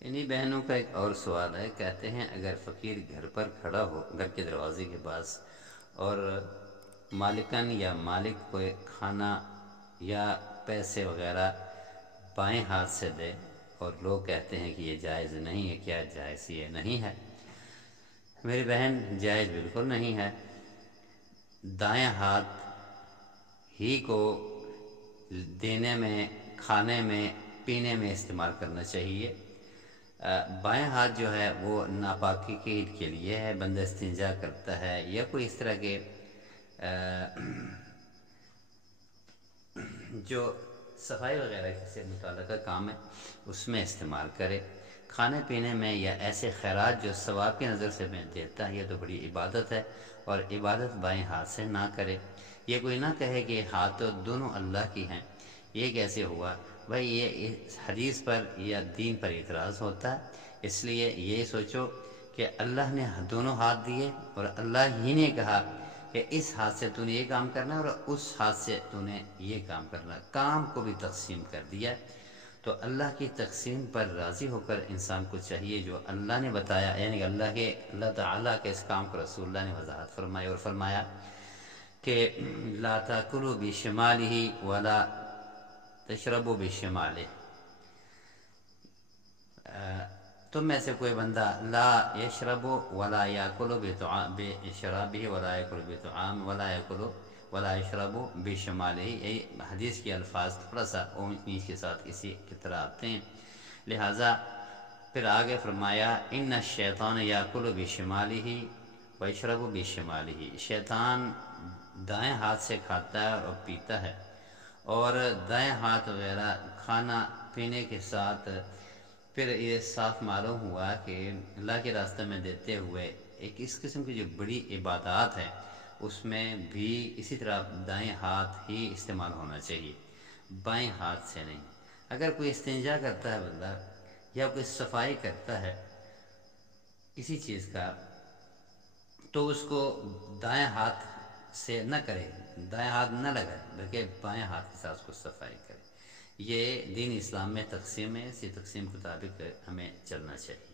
انہی بہنوں کا ایک اور سوال ہے، کہتے ہیں اگر فقیر گھر پر کھڑا ہو گھر کے دروازے کے پاس، اور مالکن یا مالک کو کھانا یا پیسے وغیرہ بائیں ہاتھ سے دے، اور لوگ کہتے ہیں کہ یہ جائز نہیں ہے، کیا جائز یہ نہیں ہے؟ میری بہن، جائز بالکل نہیں ہے۔ دائیں ہاتھ ہی کو دینے میں، کھانے میں، پینے میں استعمال کرنا چاہیے۔ بائیں ہاتھ جو ہے وہ ناپاکی کے لیے ہے، بندہ استنجا کرتا ہے یا کوئی اس طرح کے جو صفائی وغیرہ سے متعلقہ کام ہے اس میں استعمال کرے۔ کھانے پینے میں یا ایسے خیرات جو ثواب کی نظر سے میں دیتا ہے، یہ تو بڑی عبادت ہے، اور عبادت بائیں ہاتھ سے نہ کرے۔ یہ کوئی نہ کہے کہ ہاتھ تو دونوں اللہ کی ہیں، یہ کیسے ہوا؟ بھائی یہ اس حدیث پر یا دین پر اعتراض ہوتا ہے، اس لیے یہ سوچو کہ اللہ نے دونوں ہاتھ دیے، اور اللہ ہی نے کہا کہ اس ہاتھ سے تو نے یہ کام کرنا ہے اور اس ہاتھ سے تو نے یہ کام کرنا ہے، کام کو بھی تقسیم کر دیا۔ تو اللہ کی تقسیم پر راضی ہو کر انسان کو چاہیے جو اللہ نے بتایا، یعنی اللہ تعالیٰ کے اس کام کو رسول اللہ نے وضاحت فرمائی اور فرمایا کہ لا تاکلوا بشمالہ ولا تشربوا بشمالہ، تم میں سے کوئی بندہ لا یشرب ولا یاکل بشرابہ ولا یاکل بطعام ولا یاکل ولا یشرب بشمالہ، یہ حدیث کے الفاظ تھوڑا سا اونچ نیچ کے ساتھ اسی کی طرح آتے ہیں، لہٰذا پھر آگے فرمایا ان الشیطان یاکل بشمالہ ویشرب بشمالہ، شیطان دائیں ہاتھ سے کھاتا ہے اور پیتا ہے، اور دائیں ہاتھ وغیرہ کھانا پینے کے ساتھ پھر یہ صاف معلوم ہوا کہ اللہ کے راستے میں دیتے ہوئے ایک اس قسم کی جو بڑی عبادات ہے اس میں بھی اسی طرح دائیں ہاتھ ہی استعمال ہونا چاہیے، بائیں ہاتھ سے نہیں۔ اگر کوئی استنجا کرتا ہے بندہ یا کوئی صفائی کرتا ہے کسی چیز کا، تو اس کو دائیں ہاتھ سے نہ کرے، دائیں ہاتھ نہ لگائے، بلکہ بائیں ہاتھ کے ساتھ اس کو صفائی کرے۔ یہ دین اسلام میں تقسیم ہے، اسی تقسیم کے مطابق ہمیں چلنا چاہیے۔